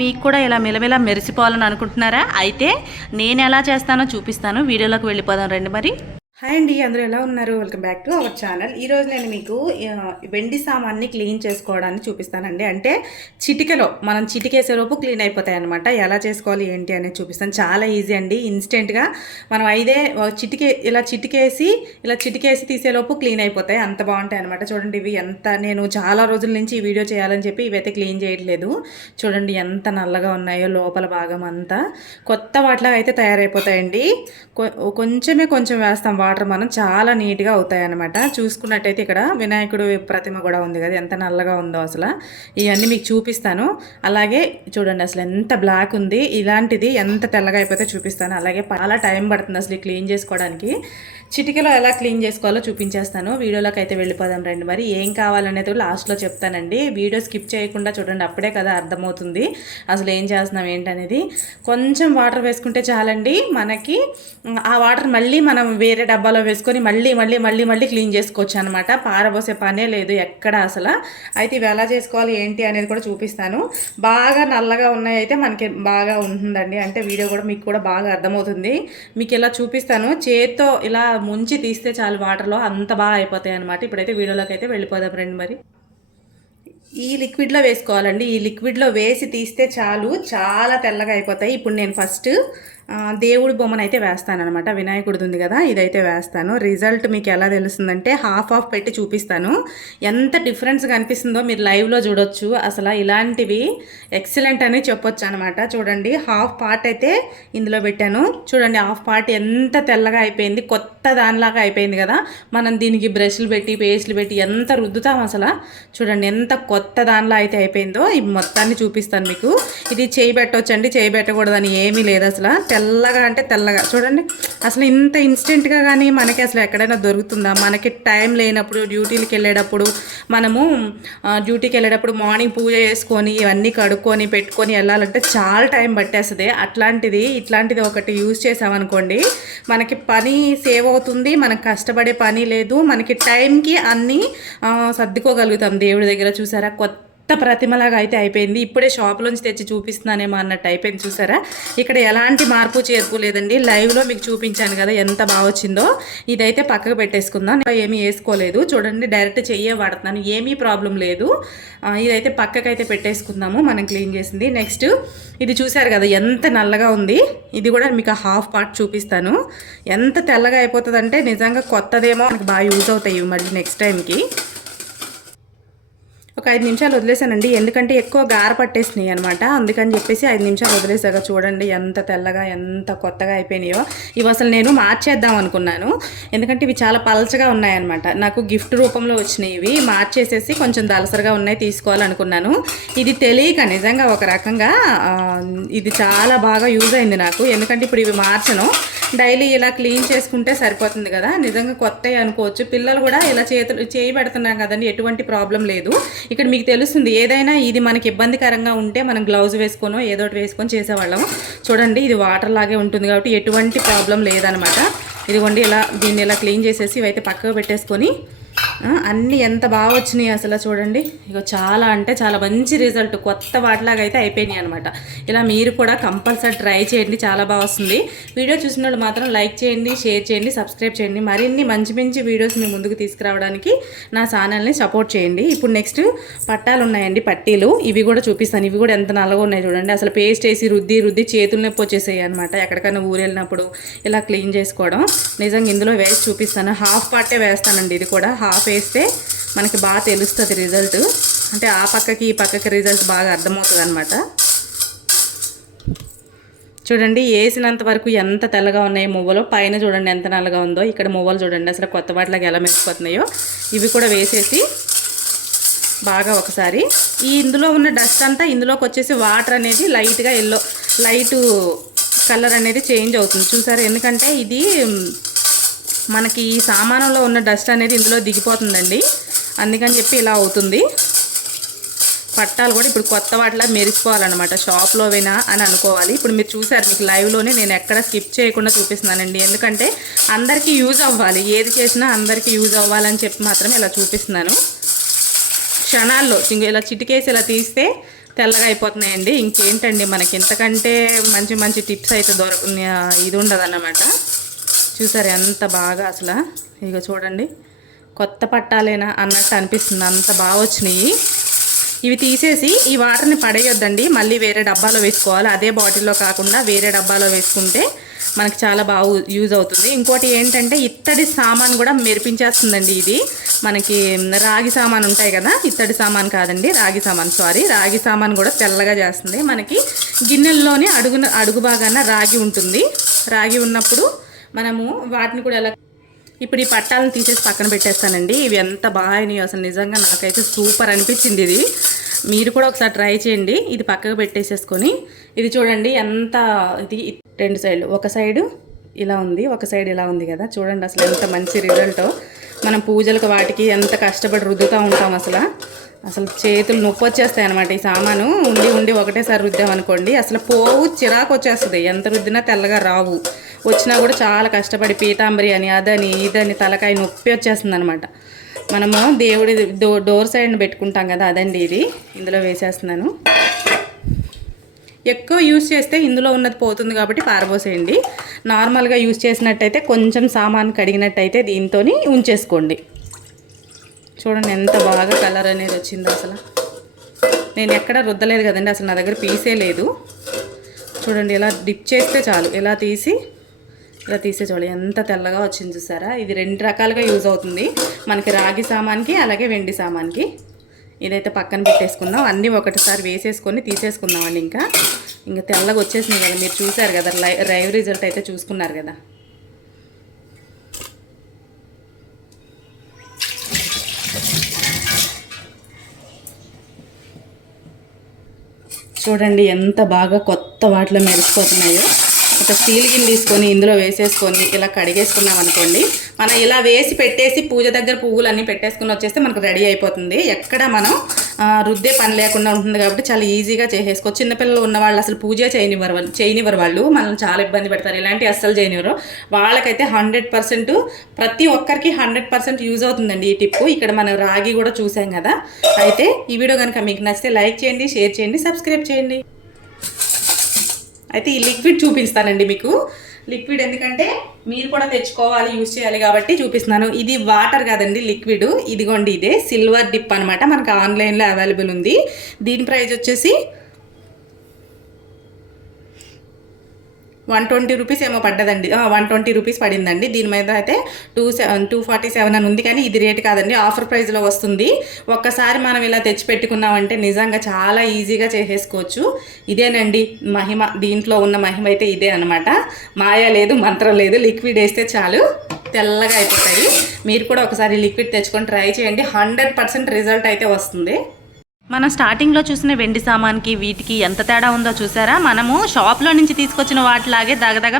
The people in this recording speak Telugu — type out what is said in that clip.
మీకు కూడా ఇలా మెలమెల మెరిసిపోవాలని అనుకుంటున్నారా? అయితే నేను ఎలా చేస్తానో చూపిస్తాను. వీడియోలోకి వెళ్ళిపోదాం రండి మరి. హాయ్ అండి, అందరూ ఎలా ఉన్నారు? Welcome back to our channel. ఈరోజు నేను మీకు వెండి సామాన్ని క్లీన్ చేసుకోవడాన్ని చూపిస్తానండి. అంటే చిటికెలో మనం చిటికేసేలోపు క్లీన్ అయిపోతాయి అనమాట. ఎలా చేసుకోవాలి ఏంటి అనేది చూపిస్తాను. చాలా ఈజీ అండి, ఇన్స్టెంట్గా మనం ఇలా చిటికేసి తీసేలోపు క్లీన్ అయిపోతాయి. అంత బాగుంటాయి అనమాట. చూడండి ఇవి నేను చాలా రోజుల నుంచి ఈ వీడియో చేయాలని చెప్పి ఇవైతే క్లీన్ చేయట్లేదు. చూడండి ఎంత నల్లగా ఉన్నాయో లోపల భాగం అంతా. కొత్త వాటిలాగా అయితే తయారైపోతాయండి. కొంచెం వేస్తాం వాటర్, మనం చాలా నీట్గా అవుతాయి అన్నమాట. చూసుకున్నట్టయితే ఇక్కడ వినాయకుడు ప్రతిమ కూడా ఉంది కదా, ఎంత నల్లగా ఉందో అసలు. ఇవన్నీ మీకు చూపిస్తాను. అలాగే చూడండి అసలు ఎంత బ్లాక్ ఉంది. ఇలాంటిది ఎంత తెల్లగా అయిపోతే చూపిస్తాను. అలాగే చాలా టైం పడుతుంది అసలు క్లీన్ చేసుకోవడానికి. చిటికలో ఎలా క్లీన్ చేసుకోవాలో చూపించేస్తాను. వీడియోలోకి అయితే వెళ్ళిపోదాం రండి మరి. ఏం కావాలనేది లాస్ట్లో చెప్తానండి. వీడియో స్కిప్ చేయకుండా చూడండి, అప్పుడే కదా అర్థమవుతుంది అసలు ఏం చేస్తున్నాం ఏంటనేది. కొంచెం వాటర్ వేసుకుంటే చాలండి. మనకి ఆ వాటర్ మళ్ళీ మనం వేరే డబ్బాలో వేసుకొని మళ్ళీ క్లీన్ చేసుకోవచ్చు అనమాట. పారబోసే పనే లేదు ఎక్కడ అసలు. అయితే ఇవి ఎలా చేసుకోవాలి ఏంటి అనేది కూడా చూపిస్తాను. బాగా నల్లగా ఉన్నాయి అయితే మనకి బాగా ఉంటుందండి. అంటే వీడియో కూడా మీకు కూడా బాగా అర్థమవుతుంది. మీకు ఇలా చూపిస్తాను. చేత్తో ఇలా ముంచి తీస్తే చాలు వాటర్లో, అంత బాగా అయిపోతాయి అనమాట. ఇప్పుడైతే వీడియోలోకి అయితే వెళ్ళిపోదాం రండి మరి. ఈ లిక్విడ్లో వేసుకోవాలండి. ఈ లిక్విడ్లో వేసి తీస్తే చాలు, చాలా తెల్లగా అయిపోతాయి. ఇప్పుడు నేను ఫస్ట్ దేవుడి బొమ్మను అయితే వేస్తాను అనమాట. వినాయకుడిది ఉంది కదా, ఇదైతే వేస్తాను. రిజల్ట్ మీకు ఎలా తెలుస్తుందంటే హాఫ్ పెట్టి చూపిస్తాను. ఎంత డిఫరెన్స్ కనిపిస్తుందో మీరు లైవ్లో చూడొచ్చు. అసలు ఇలాంటివి ఎక్సలెంట్ అని చెప్పొచ్చు అనమాట. చూడండి హాఫ్ పార్ట్ అయితే ఇందులో పెట్టాను. చూడండి హాఫ్ పార్ట్ ఎంత తెల్లగా అయిపోయింది, కొత్త దానిలాగా అయిపోయింది కదా. మనం దీనికి బ్రష్లు పెట్టి పేస్ట్లు పెట్టి ఎంత రుద్దుతాం అసలు. చూడండి ఎంత కొత్త దానిలా అయితే అయిపోయిందో. ఈ మొత్తాన్ని చూపిస్తాను మీకు. ఇది చేయి పెట్టవచ్చండి, చేయి పెట్టకూడదని ఏమీ లేదు అసలు. తెల్లగా అంటే తెల్లగా చూడండి. అసలు ఇంత ఇన్స్టెంట్గా కానీ మనకి అసలు ఎక్కడైనా దొరుకుతుందా? మనకి టైం లేనప్పుడు, డ్యూటీకి వెళ్ళేటప్పుడు, డ్యూటీకి వెళ్ళేటప్పుడు మార్నింగ్ పూజ చేసుకొని ఇవన్నీ కడుక్కొని పెట్టుకొని వెళ్ళాలంటే చాలా టైం పట్టేస్తుంది. ఇట్లాంటిది ఒకటి యూజ్ చేసామనుకోండి, మనకి పని సేవ్ అవుతుంది, మనకు కష్టపడే పని లేదు, మనకి టైంకి అన్నీ సర్దుకోగలుగుతాం. దేవుడి దగ్గర చూసారా కొత్త ప్రతిమలాగా అయితే అయిపోయింది. ఇప్పుడే షాప్లోంచి తెచ్చి చూపిస్తున్నానేమో అన్నట్టు అయిపోయింది. చూసారా ఇక్కడ ఎలాంటి మార్పు చేర్పు లేదండి. లైవ్లో మీకు చూపించాను కదా ఎంత బాగా వచ్చిందో. ఇదైతే పక్కకు పెట్టేసుకుందాం. ఏమీ వేసుకోలేదు చూడండి, డైరెక్ట్ చెయ్యే వాడుతున్నాను, ఏమీ ప్రాబ్లం లేదు. ఇదైతే పక్కకైతే పెట్టేసుకుందాము మనం క్లీన్ చేసింది. నెక్స్ట్ ఇది చూసారు కదా ఎంత నల్లగా ఉంది. ఇది కూడా మీకు హాఫ్ పార్ట్ చూపిస్తాను. ఎంత తెల్లగా అయిపోతుందంటే నిజంగా కొత్తదేమో మనకు బాగా యూజ్ అవుతాయి మళ్ళీ నెక్స్ట్ టైంకి. ఒక 5 నిమిషాలు వదిలేసానండి, ఎందుకంటే ఎక్కువ గార పట్టేసినాయి అనమాట. అందుకని చెప్పేసి 5 నిమిషాలు వదిలేసాక చూడండి ఎంత తెల్లగా ఎంత కొత్తగా అయిపోయినాయో. ఇవి అసలు నేను మార్చేద్దాం అనుకున్నాను, ఎందుకంటే ఇవి చాలా పలచగా ఉన్నాయన్నమాట. నాకు గిఫ్ట్ రూపంలో వచ్చినాయి. ఇవి మార్చేసేసి కొంచెం దలసరిగా ఉన్నాయి తీసుకోవాలనుకున్నాను. ఇది తెలియక నిజంగా ఒక రకంగా ఇది చాలా బాగా యూజ్ అయింది నాకు. ఎందుకంటే ఇప్పుడు ఇవి మార్చను, డైలీ ఇలా క్లీన్ చేసుకుంటే సరిపోతుంది కదా. నిజంగా కొత్తవి అనుకోవచ్చు. పిల్లలు కూడా ఇలా చేయి పెడుతున్నాం కదండి, ఎటువంటి ప్రాబ్లం లేదు. ఇక్కడ మీకు తెలుస్తుంది ఏదైనా ఇది మనకి ఇబ్బందికరంగా ఉంటే మనం గ్లౌజ్ వేసుకొని ఏదోటి వేసుకొని చేసేవాళ్ళం. చూడండి ఇది వాటర్ లాగే ఉంటుంది కాబట్టి ఎటువంటి ప్రాబ్లం లేదనమాట. ఇదిగోండి దీన్ని ఇలా క్లీన్ చేసేసి ఇవైతే పక్కకు పెట్టేసుకొని అన్నీ ఎంత బాగా వచ్చినాయి అసలు. చూడండి ఇక చాలా అంటే చాలా మంచి రిజల్ట్, కొత్త వాటిలాగా అయితే అయిపోయినాయి అనమాట. ఇలా మీరు కూడా కంపల్సరీ ట్రై చేయండి, చాలా బాగా వస్తుంది. వీడియో చూసిన వాళ్ళు మాత్రం లైక్ చేయండి, షేర్ చేయండి, సబ్స్క్రైబ్ చేయండి. మరిన్ని మంచి వీడియోస్ మీ ముందుకు తీసుకురావడానికి నా ఛానల్ని సపోర్ట్ చేయండి. ఇప్పుడు నెక్స్ట్ పట్టాలు ఉన్నాయండి, పట్టీలు. ఇవి కూడా చూపిస్తాను. ఇవి కూడా ఎంత నల్లగా ఉన్నాయి చూడండి. అసలు పేస్ట్ వేసి రుద్ది చేతులు నొప్పి వచ్చేసాయి అనమాట. ఎక్కడికైనా ఊరు వెళ్ళినప్పుడు ఇలా క్లీన్ చేసుకోవడం. నిజంగా ఇందులో వేసి చూపిస్తాను. హాఫ్ పార్టే వేస్తానండి. ఇది కూడా హాఫ్ వేస్తే మనకి బాగా తెలుస్తుంది రిజల్ట్. అంటే ఆ పక్కకి ఈ పక్కకి రిజల్ట్ బాగా అర్థమవుతుంది అనమాట. చూడండి వేసినంత వరకు ఎంత తెల్లగా ఉన్నాయి మువ్వలు. పైన చూడండి ఎంత నల్లగా ఉందో. ఇక్కడ మువ్వలు చూడండి అసలు కొత్త వాటిలాగా ఎలా మెరిసిపోతున్నాయో. ఇవి కూడా వేసేసి బాగా ఒకసారి ఇందులో ఉన్న డస్ట్ అంతా ఇందులోకి వచ్చేసి వాటర్ అనేది లైట్గా లైట్ కలర్ అనేది చేంజ్ అవుతుంది చూసారా. ఎందుకంటే ఇది మనకి ఈ సామానంలో ఉన్న డస్ట్ అనేది ఇందులో దిగిపోతుందండి, అందుకని చెప్పి ఇలా అవుతుంది. పట్టాలు కూడా ఇప్పుడు కొత్త వాటిలా మెరిసిపోవాలన్నమాట. షాప్లో వినా అని అనుకోవాలి. ఇప్పుడు మీరు చూసారు, మీకు లైవ్లోనే నేను ఎక్కడ స్కిప్ చేయకుండా చూపిస్తున్నానండి. ఎందుకంటే అందరికీ యూజ్ అవ్వాలి, ఏది చేసినా అందరికీ యూజ్ అవ్వాలని చెప్పి మాత్రం ఇలా చూపిస్తున్నాను. క్షణాల్లో ఇలా చిటికేసి ఇలా తీస్తే తెల్లగా అయిపోతున్నాయండి. ఇంకేంటండి మనకి ఇంతకంటే మంచి మంచి టిప్స్ అయితే ఇది ఉండదన్నమాట. చూసారు ఎంత బాగా అసలు. ఇక చూడండి, కొత్త పట్టాలేనా అన్నట్టు అనిపిస్తుంది, అంత బాగా వచ్చినాయి. ఇవి తీసేసి ఈ వాటర్ని పడేయొద్దండి, మళ్ళీ వేరే డబ్బాలో వేసుకోవాలి. అదే బాటిల్లో కాకుండా వేరే డబ్బాలో వేసుకుంటే మనకి చాలా బాగా యూజ్ అవుతుంది. ఇంకోటి ఏంటంటే ఇత్తడి సామాన్ కూడా మెరిపించేస్తుందండి. ఇది మనకి రాగి సామాన్ ఉంటాయి కదా, ఇత్తడి సామాన్ కాదండి, రాగి సామాన్ కూడా తెల్లగా చేస్తుంది. మనకి గిన్నెల్లోనే అడుగు భాగాన రాగి ఉంటుంది. రాగి ఉన్నప్పుడు మనము వాటిని కూడా ఎలా ఇప్పుడు ఈ పట్టాలను తీసేసి పక్కన పెట్టేస్తానండి. ఇవి ఎంత బాగా అయినాయి అసలు, నిజంగా నాకైతే సూపర్ అనిపించింది ఇది. మీరు కూడా ఒకసారి ట్రై చేయండి. ఇది పక్కకు పెట్టేసేసుకొని ఇది చూడండి ఎంత ఇది 2 సైడ్లు, ఒక సైడు ఇలా ఉంది, ఒక సైడ్ ఇలా ఉంది కదా, చూడండి అసలు ఎంత మంచి రిజల్ట్. మనం పూజలకు వాటికి ఎంత కష్టపడి రుద్దుతూ ఉంటాం, అసలు చేతులు నొప్పి వచ్చేస్తాయి అనమాట. ఈ సామాను ఉండి ఒకటేసారి రుద్దామనుకోండి అసలు పోవు, చిరాకు వచ్చేస్తుంది. ఎంత రుద్దినా తెల్లగా రావు. వచ్చినా కూడా చాలా కష్టపడి పీతాంబరి అని అదని ఇదని తలకాయ నొప్పి వచ్చేస్తుంది అనమాట. మనము దేవుడి డోర్ సైడ్ని పెట్టుకుంటాం కదా, అదండి ఇది. ఇందులో వేసేస్తున్నాను. ఎక్కువ యూజ్ చేస్తే ఇందులో ఉన్నది పోతుంది కాబట్టి పారబోసేయండి. నార్మల్గా యూజ్ చేసినట్టయితే కొంచెం సామాన్ కడిగినట్టయితే దీంతో ఉంచేసుకోండి. చూడండి ఎంత బాగా కలర్ అనేది వచ్చిందో అసలు. నేను ఎక్కడ రుద్దలేదు కదండి, అసలు నా దగ్గర పీసే లేదు. చూడండి ఇలా డిప్ చేస్తే చాలు, ఇలా తీసే చూడండి ఎంత తెల్లగా వచ్చింది చూసారా. ఇది 2 రకాలుగా యూజ్ అవుతుంది మనకి, రాగి సామాన్కి అలాగే వెండి సామాన్కి. ఇదైతే పక్కన పెట్టేసుకుందాం. అన్నీ ఒకటిసారి వేసేసుకొని తీసేసుకుందామండి. ఇంకా తెల్లగా వచ్చేసినాయి కదా, మీరు చూసారు కదా, లైవ్ రిజల్ట్ అయితే చూసుకున్నారు కదా. చూడండి ఎంత బాగా కొత్త వాటిలో మెరిసిపోతున్నాయో. ఒక స్టీల్ గిన్నె తీసుకొని ఇందులో వేసేసుకొని ఇలా కడిగేసుకున్నాం అనుకోండి, మనం ఇలా వేసి పెట్టేసి పూజ దగ్గర పువ్వులన్నీ పెట్టేసుకుని వచ్చేస్తే మనకు రెడీ అయిపోతుంది. ఎక్కడ మనం రుద్దే పని లేకుండా ఉంటుంది కాబట్టి చాలా ఈజీగా చేసేసుకోవచ్చు. చిన్నపిల్లలు ఉన్న వాళ్ళు అసలు పూజ చేయనివ్వరు వాళ్ళు, మనల్ని చాలా ఇబ్బంది పెడతారు. ఇలాంటివి అస్సలు చేయనివ్వరు. వాళ్ళకైతే 100% ప్రతి ఒక్కరికి 100% యూజ్ అవుతుందండి ఈ టిప్పు. ఇక్కడ మనం రాగి కూడా చూసాం కదా. అయితే ఈ వీడియో కనుక మీకు నచ్చితే లైక్ చేయండి, షేర్ చేయండి, సబ్స్క్రైబ్ చేయండి. అయితే ఈ లిక్విడ్ చూపిస్తానండి మీకు. లిక్విడ్ ఎందుకంటే మీరు కూడా తెచ్చుకోవాలి, యూజ్ చేయాలి కాబట్టి చూపిస్తున్నాను. ఇది వాటర్ కాదండి, లిక్విడ్. ఇదిగోండి, ఇదే సిల్వర్ డిప్ అనమాట. మనకు ఆన్లైన్లో అవైలబుల్ ఉంది. దీని ప్రైస్ వచ్చేసి 120 రూపీస్ ఏమో పడ్డదండి. 120 రూపీస్ పడిందండి. దీని మీద అయితే 247 అని ఉంది, కానీ ఇది రేట్ కాదండి, ఆఫర్ ప్రైస్లో వస్తుంది. ఒక్కసారి మనం ఇలా తెచ్చి పెట్టుకున్నామంటే నిజంగా చాలా ఈజీగా చేసేసుకోవచ్చు. ఇదేనండి మహిమ, దీంట్లో ఉన్న మహిమ అయితే ఇదే అనమాట. మాయ లేదు, మంత్రం లేదు. లిక్విడ్ వేస్తే చాలు తెల్లగా అయిపోతాయి. మీరు కూడా ఒకసారి లిక్విడ్ తెచ్చుకొని ట్రై చేయండి, 100% రిజల్ట్ అయితే వస్తుంది. మనం స్టార్టింగ్లో చూసిన వెండి సామాన్కి వీటికి ఎంత తేడా ఉందో చూసారా. మనము షాప్లో నుంచి తీసుకొచ్చిన వాటిలాగే దగదగ